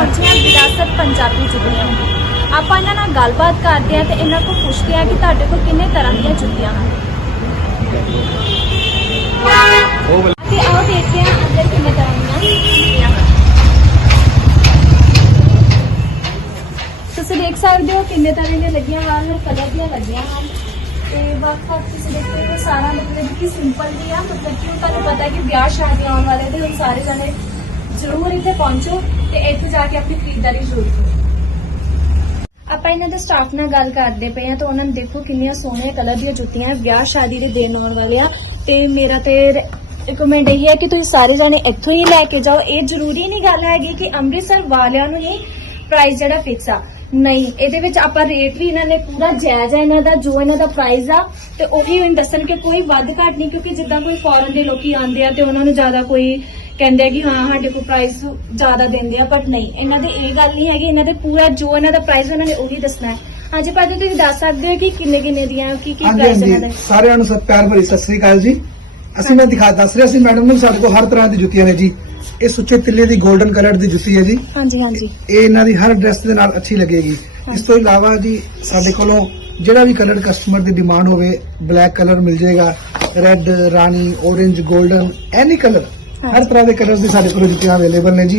ਪਹੁੰਚੇ ਹਾਂ ਵਿਰਾਸਤ ਪੰਜਾਬੀ ਜੁੱਤੀਆਂ ਆਪਾਂ ਇਹਨਾਂ ਨਾਲ ਗੱਲਬਾਤ ਕਰਦੇ ਹਾਂ ਤੇ ਇਹਨਾਂ ਕੋਲ ਪੁੱਛਦੇ ਹਾਂ ਕਿ ਤੁਹਾਡੇ ਕੋਲ ਕਿੰਨੇ ਤਰ੍ਹਾਂ ਦੀਆਂ ਜੁੱਤੀਆਂ ਹਨ। ਤੇ ਆਓ ਦੇਖਦੇ ਹਾਂ ਅੰਦਰ ਕਿੰਨੇ ਤਰ੍ਹਾਂ ਦੀਆਂ ਜੁੱਤੀਆਂ ਹਨ। ਤੁਸੀਂ ਦੇਖ ਸਕਦੇ ਹੋ ਕਿੰਨੇ ਤਰ੍ਹਾਂ ਦੀਆਂ ਲੱਗੀਆਂ ਹੋਈਆਂ ਹਰ ਕਲਰ ਦੀਆਂ ਲੱਗੀਆਂ ਹਨ। ਤੇ ਵੱਖ ਵੱਖ ਤੁਸੀਂ ਦੇਖਦੇ ਹੋ ਸਾਰਾ ਮਤਲਬ ਕਿ ਸਿੰਪਲ ਵੀ ਆ ਮਤਲਬ ਕਿ ਹੁਣ ਤੁਹਾਨੂੰ ਪਤਾ ਹੈ ਕਿ ਵਿਆਹ ਸ਼ਾਦੀ ਆਉਣ ਵਾਲੇ ਤੇ ਹੁਣ ਸਾਰੇ ਜਣੇ ਜ਼ਰੂਰ ਇੱਥੇ ਪਹੁੰਚੋ ਤੇ ਇੱਥੇ ਜਾ ਕੇ ਆਪਣੀ ਖਰੀਦਦਾਰੀ ਜ਼ਰੂਰ ਕਰੋ। ਆਪਾਂ ਇਹਨਾਂ ਦੇ ਸਟਾਫ ਨਾਲ ਗੱਲ ਕਰਦੇ ਪਏ ਆ ਤਾਂ ਉਹਨਾਂ ਨੂੰ ਦੇਖੋ ਕਿੰਨੀਆਂ ਸੋਹਣੀਆਂ ਕਲਰ ਦੀਆਂ ਜੁੱਤੀਆਂ ਵਿਆਹ ਸ਼ਾਦੀ ਦੇ ਦਿਨ ਆਉਣ ਵਾਲੇ ਆ ਤੇ ਮੇਰਾ ਤੇ ਰਿਕਮੈਂਡ ਇਹ ਹੈ ਕਿ ਤੁਸੀਂ ਸਾਰੇ ਜਾਣੇ ਇੱਥੋਂ ਹੀ ਲੈ ਕੇ ਜਾਓ। ਇਹ ਜ਼ਰੂਰੀ ਨਹੀਂ ਗੱਲ ਹੈਗੀ ਕਿ ਅੰਮ੍ਰਿਤਸਰ ਵਾਲਿਆਂ ਨੂੰ ਹੀ ਪ੍ਰਾਈਸ ਜਿਹੜਾ ਫਿਕਸ ਆ। ਨਹੀਂ, ਇਹਦੇ ਵਿੱਚ ਆਪਾਂ ਰੇਟ ਵੀ ਇਹਨਾਂ ਨੇ ਪੂਰਾ ਜਾਇਜ਼ ਹੈ ਇਹਨਾਂ ਦਾ, ਜੋ ਇਹਨਾਂ ਦਾ ਪ੍ਰਾਈਸ ਆ। ਤੇ ਉਹੀ ਹੁਣ ਦੱਸਣ ਕਿ ਕੋਈ ਵੱਧ ਘੱਟ ਨਹੀਂ, ਕਿਉਂਕਿ ਜਿੱਦਾਂ ਕੋਈ ਫੋਰਨ ਦੇ ਲੋਕੀ ਆਉਂਦੇ ਆ ਤੇ ਉਹਨਾਂ ਨੂੰ ਜ਼ਿਆਦਾ ਕੋਈ ਕਹਿੰਦੇ ਆ ਕਿ ਹਾਂ ਸਾਡੇ ਕੋਲ ਪ੍ਰਾਈਸ ਜ਼ਿਆਦਾ ਦਿੰਦੇ ਆ ਬਟ ਨਹੀਂ। ਇਹਨਾਂ ਦੇ ਇਹ ਗੱਲ ਨਹੀਂ ਹੈਗੀ ਇਹਨਾਂ ਦੇ ਪੂਰਾ ਜੋ ਇਹਨਾਂ ਦਾ ਪ੍ਰਾਈਸ ਉਹਨਾਂ ਨੇ ਉਹੀ ਦੱਸਣਾ ਹੈ। ਹਾਂਜੀ ਭਾਜੀ ਤੁਸੀਂ ਦੱਸ ਸਕਦੇ ਹੋ ਕਿ ਕਿੰਨੇ ਕਿੰਨੇ ਦੀਆਂ ਕੀ ਕੀ ਹਾਂਜੀ ਪ੍ਰਾਈਸ ਇਹਨਾਂ ਦੇ? ਹਾਂਜੀ ਸਾਰਿਆਂ ਨੂੰ ਸਤਿ ਪਿਆਰ ਭਰੀ ਸਤਿ ਸ੍ਰੀ ਅਕਾਲ ਜੀ। ਅਸੀਂ ਮੈਂ ਦਿਖਾ ਦੱਸ ਰਿਹਾ ਸੀ ਮੈਡਮ ਨੂੰ ਸਾਡੇ ਕੋਲ ਹਰ ਤਰ੍ਹਾਂ ਦੀ ਜੁੱਤੀਆਂ ਨੇ ਜੀ। ਇਹ ਸੁੱਚੇ ਤਿੱਲੇ ਦੀ 골ਡਨ ਕਲਰ ਦੀ ਜੁੱਤੀ ਹੈ ਜੀ। ਹਾਂਜੀ ਹਾਂਜੀ। ਇਹ ਇਹਨਾਂ ਦੀ ਹਰ ਡਰੈਸ ਦੇ ਨਾਲ ਅੱਛੀ ਲੱਗੇਗੀ। ਇਸ ਤੋਂ ਇਲਾਵਾ ਜੀ ਸਾਡੇ ਕੋਲੋਂ ਜਿਹੜਾ ਵੀ ਕਲਰ ਕਸਟਮਰ ਦੀ ਡਿਮਾਂਡ ਹੋਵੇ ਬਲੈਕ ਕਲਰ ਮਿਲ ਜਾਏਗਾ red rani orange golden any colour ਹਰ। ਤਰ੍ਹਾਂ ਦੇ ਕਲਰ ਦੀ ਸਾਡੇ ਕੋਲ ਜੁੱਤੀਆਂ ਅਵੇਲੇਬਲ ਨੇ ਜੀ।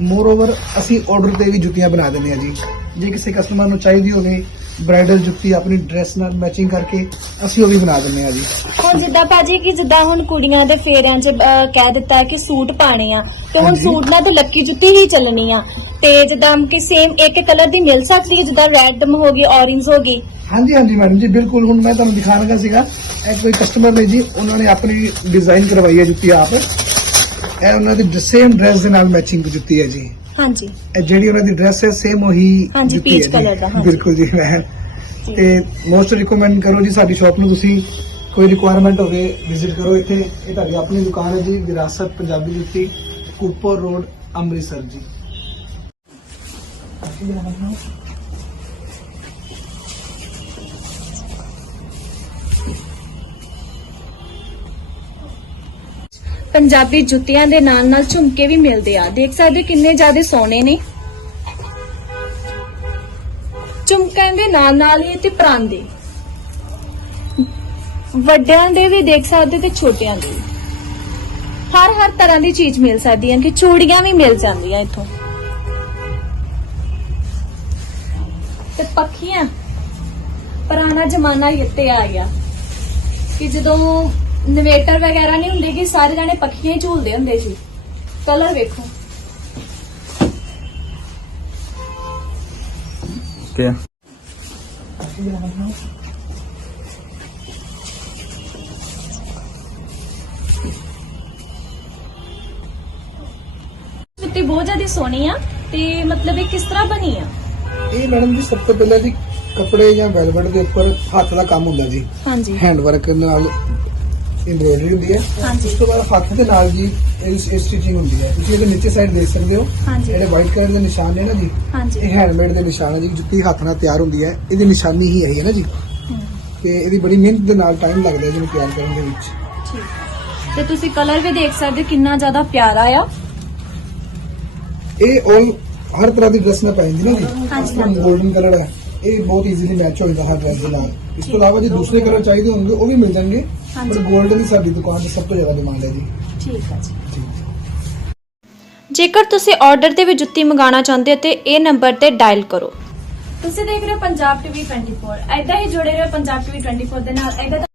ਮੋਰ ਓਵਰ ਅਸੀਂ ਆਰਡਰ ਤੇ ਵੀ ਜੁੱਤੀਆਂ ਬਣਾ ਦਿੰਦੇ ਹਾਂ ਜੀ। ਜੇ ਕਿਸੇ ਕਸਟਮਰ ਨੂੰ ਚਾਹੀਦੀ ਹੋਵੇ ਬ੍ਰਾਈਡਲ ਜੁੱਤੀ ਆਪਣੀ ਡਰੈਸ ਨਾਲ ਮੈਚਿੰਗ ਕਰਕੇ ਅਸੀਂ ਉਹ ਵੀ ਬਣਾ ਦਿੰਦੇ ਹਾਂ ਜੀ। ਹੁਣ ਜਿੱਦਾਂ ਭਾਜੀ ਕਿ ਜਿੱਦਾਂ ਹੁਣ ਕੁੜੀਆਂ ਦੇ ਫੇਰਿਆਂ 'ਚ ਅਹ, ਕਹਿ ਦਿੱਤਾ ਹੈ ਕਿ ਸੂਟ ਪਾਣੇ ਆ ਤੇ ਹੁਣ ਹਾਂਜੀ। ਸੂਟ ਨਾਲ ਤੇ ਲੱਕੀ ਜੁੱਤੀ ਹੀ ਚੱਲਣੀ ਆ। ਤੇ ਜਿੱਦਾਂ ਕਿ ਸੇਮ ਇੱਕ ਕਲਰ ਦੀ ਮਿਲ ਸਕਦੀ ਹੈ ਜਿੱਦਾਂ ਰੈੱਡ ਹੋ ਗਈ orange ਹੋ ਗਈ। ਹਾਂਜੀ ਹਾਂਜੀ ਮੈਡਮ ਜੀ ਬਿਲਕੁਲ। ਹੁਣ ਮੈਂ ਤੁਹਾਨੂੰ ਦਿਖਾਣ ਲੱਗਾ ਸੀਗਾ ਇਹ ਕੋਈ ਕਸਟਮਰ ਨੇ ਜੀ ਉਹਨਾਂ ਨੇ ਆਪਣੀ ਡਿਜ਼ਾਈਨ ਕਰਵਾਈ ਹੈ ਜੁੱਤੀ ਆਪ। ਇਹ ਉਹਨਾਂ ਦੀ ਸੇਮ ਡਰੈਸ ਦੇ ਨਾਲ ਮੈਚਿੰਗ ਜੁੱਤੀ ਹੈ ਜੀ ਹਾਂਜੀ ਇਹ ਜਿਹੜੀ ਉਹਨਾਂ ਦੀ ਡਰੈਸ ਹੈ ਸੇਮ ਉਹੀ ਹਾਂਜੀ, ਜੁੱਤੀ ਹੈ ਜੀ। colour ਦਾ, ਹਾਂਜੀ। ਬਿਲਕੁਲ ਜੀ ਮੈਂ। ਤੇ ਮੋਸਟ ਰਿਕਮੈਂਡ ਕਰੋ ਜੀ ਸਾਡੀ ਸ਼ਾਪ ਨੂੰ ਤੁਸੀਂ ਕੋਈ ਰਿਕੁਆਇਰਮੈਂਟ ਹੋਵੇ ਵਿਜ਼ਿਟ ਕਰੋ ਇੱਥੇ ਇਹ ਤੁਹਾਡੀ ਆਪਣੀ ਦੁਕਾਨ ਹੈ ਜੀ ਵਿਰਾਸਤ ਪੰਜਾਬੀ ਜੁੱਤੀ ਕੁਪਰ ਰੋਡ ਅੰਮ੍ਰਿਤਸਰ ਜੀ ਪੰਜਾਬੀ ਜੁੱਤੀਆਂ ਦੇ ਨਾਲ ਨਾਲ ਝੁਮਕੇ ਵੀ ਮਿਲਦੇ ਆ। ਦੇਖ ਸਕਦੇ ਕਿੰਨੇ ਜ਼ਿਆਦਾ ਸੋਹਣੇ ਨੇ। ਝੁਮਕਿਆਂ ਦੇ ਨਾਲ ਨਾਲ ਹੀ ਤੇ ਪਰਾਂਦੇ। ਵੱਡਿਆਂ ਦੇ ਵੀ ਦੇਖ ਸਕਦੇ ਤੇ ਛੋਟਿਆਂ ਦੇ ਹਰ ਹਰ ਤਰ੍ਹਾਂ ਦੀ ਚੀਜ਼ ਮਿਲ ਸਕਦੀ ਹੈ ਕਿ ਚੂੜੀਆਂ ਵੀ ਮਿਲ ਜਾਂਦੀਆਂ ਇੱਥੋਂ। ਤੇ ਪੱਖੀਆਂ। ਪੁਰਾਣਾ ਜ਼ਮਾਨਾ ਇੱਥੇ ਆ ਗਿਆ ਕਿ ਜਦੋਂ ਇਨਵੇਟਰ ਵਗੈਰਾ ਨਹੀਂ ਹੁੰਦੇ ਕਿ ਸਾਰੇ ਜਾਣੇ ਪੱਖੀਆਂ ਹੀ ਝੂਲਦੇ ਹੁੰਦੇ ਸੀ। ਕਲਰ ਵੇਖੋ। ਕਿਆ ਜੁੱਤੀ ਬਹੁਤ ਜ਼ਿਆਦਾ ਸੋਹਣੀ ਆ ਤੇ ਮਤਲਬ ਇਹ ਕਿਸ ਤਰ੍ਹਾਂ ਬਣੀ ਆ? ਇਹ ਮੈਡਮ ਜੀ ਸਭ ਤੋਂ ਪਹਿਲਾਂ ਜੀ ਕੱਪੜੇ ਜਾਂ ਵੈਲਵਟ ਦੇ ਉੱਪਰ ਹੱਥ ਦਾ ਕੰਮ ਹੁੰਦਾ ਜੀ। ਹਾਂਜੀ। ਹੈਂਡ ਵਰਕ ਨਾਲ ਐਮਬ੍ਰੋਇਡਰੀ ਹੁੰਦੀ ਹੈ। ਹਾਂਜੀ। ਉਸ ਤੋਂ ਬਾਅਦ ਹੱਥ ਦੇ ਨਾਲ ਜੀ ਇਹ ਸਟਿਚਿੰਗ ਹੁੰਦੀ ਹੈ। ਤੁਸੀਂ ਇਹਦੇ ਨੀਚੇ ਸਾਈਡ ਦੇਖ ਸਕਦੇ ਹੋ। ਹਾਂਜੀ। ਜਿਹੜੇ ਵਾਈਟ ਕਲਰ ਦੇ ਨਿਸ਼ਾਨ ਨੇ ਨਾ ਜੀ। ਹਾਂਜੀ। ਇਹ ਹੈਂਡਮੇਡ ਦੇ ਨਿਸ਼ਾਨ ਹੈ ਜੀ ਜੁੱਤੀ ਹੱਥ ਨਾਲ ਤਿਆਰ ਹੁੰਦੀ ਹੈ। ਇਹਦੀ ਨਿਸ਼ਾਨੀ ਹੀ ਇਹੀ ਹੈ ਨਾ ਜੀ। ਹਮ, ਇਹਦੀ ਬੜੀ ਮਿਹਨਤ ਦੇ ਨਾਲ ਟਾਈਮ ਲੱਗਦਾ ਹੈ ਜਿਹਨੂੰ ਤਿਆਰ ਕਰਨ ਦੇ ਵਿੱਚ। ਠੀਕ। ਹੈ। ਤੇ ਤੁਸੀਂ ਕਲਰ ਵੀ ਦੇਖ ਸਕਦੇ ਹੋ ਕਿੰਨਾ ਜ਼ਿਆਦਾ ਪਿਆਰਾ ਆ। ਇਹ all ਹਰ ਤਰ੍ਹਾਂ ਦੀ ਡਰੈਸ ਨਾਲ ਪੈ ਜਾਂਦੀ ਨਾ ਜੀ। ਹਾਂਜੀ। ਹਾਂਜੀ 골ਡਨ ਕਲਰ ਹੈ। ਇਹ ਬਹੁਤ ਈਜ਼ੀਲੀ ਮੈਚ ਹੋ ਜਾਂਦਾ ਹਰ ਡਰੈਸ ਦੇ ਨਾਲ। ਇਸ ਤੋਂ ਇਲਾਵਾ ਜੇ ਦੂਸਰੇ ਕਲਰ ਚਾਹੀਦੇ ਹੋਣਗੇ ਉਹ ਵੀ ਮਿਲ ਜਾਣਗੇ। ਪਰ 골ਡਨ ਦੀ ਸਾਡੀ ਦੁਕਾਨ ਤੇ ਸਭ ਤੋਂ ਜ਼ਿਆਦਾ ਡਿਮਾਂਡ ਹੈ ਜੀ। ਠੀਕ ਹੈ ਜੀ। ਜੇਕਰ ਤੁਸੀਂ ਆਰਡਰ ਤੇ ਵੀ ਜੁੱਤੀ ਮੰਗਾਉਣਾ ਚਾਹੁੰਦੇ ਹੋ ਤੇ ਇਹ ਨੰਬਰ ਤੇ ਡਾਇਲ ਕਰੋ। ਤੁਸੀਂ ਦੇਖ ਰਹੇ ਹੋ ਪੰਜਾਬ ਟੀਵੀ 24 ਐਦਾਂ ਹੀ ਜੁੜੇ ਰਹੋ ਪੰਜਾਬ ਟੀਵੀ 24 ਦੇ ਨਾਲ। ਐਦਾਂ